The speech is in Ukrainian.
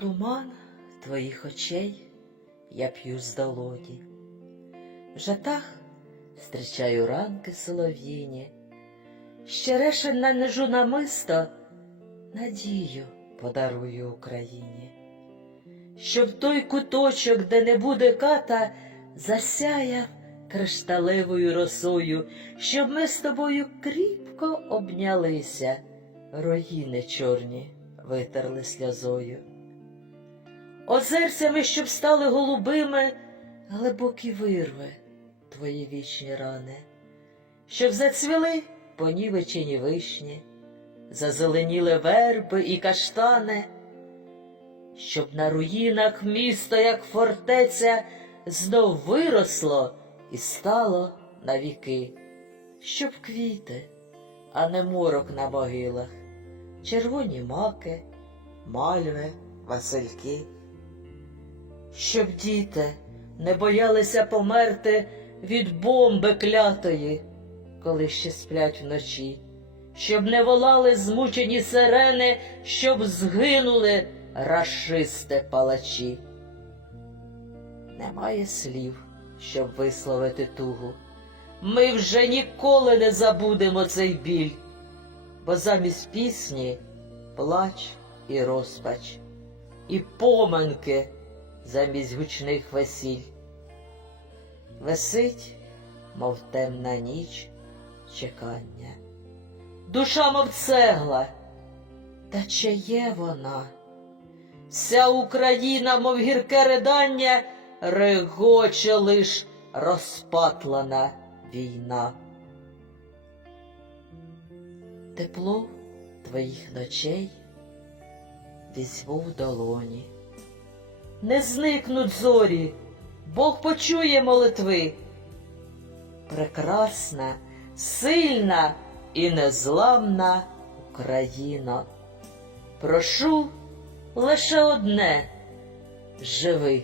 Туман твоїх очей я п'ю з долоні. В жатах зустрічаю ранки солов'їні, Щерешен нанижу намисто, надію подарую Україні. Щоб той куточок, де не буде ката, засяяв кришталевою росою, щоб ми з тобою кріпко обнялися, руїни чорні витерли сльозою. Озерцями, щоб стали голубими, глибокі вирви твої вічні рани, щоб зацвіли понівечені вишні, зазеленіли верби і каштани, щоб на руїнах місто, як фортеця, знов виросло і стало навіки, щоб квіти, а не морок на могилах, червоні маки, мальви, васильки. Щоб діти не боялися померти від бомби клятої, коли ще сплять вночі, щоб не волали змучені сирени, щоб згинули рашисти палачі. Немає слів, щоб висловити тугу. Ми вже ніколи не забудемо цей біль, бо замість пісні плач і розпач, і поминки замість гучних весіль. Висить, мов темна ніч, чекання. Душа, мов цегла, та чи є вона? Вся Україна, мов гірке ридання, регоче лиш розпатлана війна. Тепло твоїх ночей візьму в долоні не зникнуть зорі, Бог почує молитви. Прекрасна, сильна і незламна Україна. Прошу лише одне живи.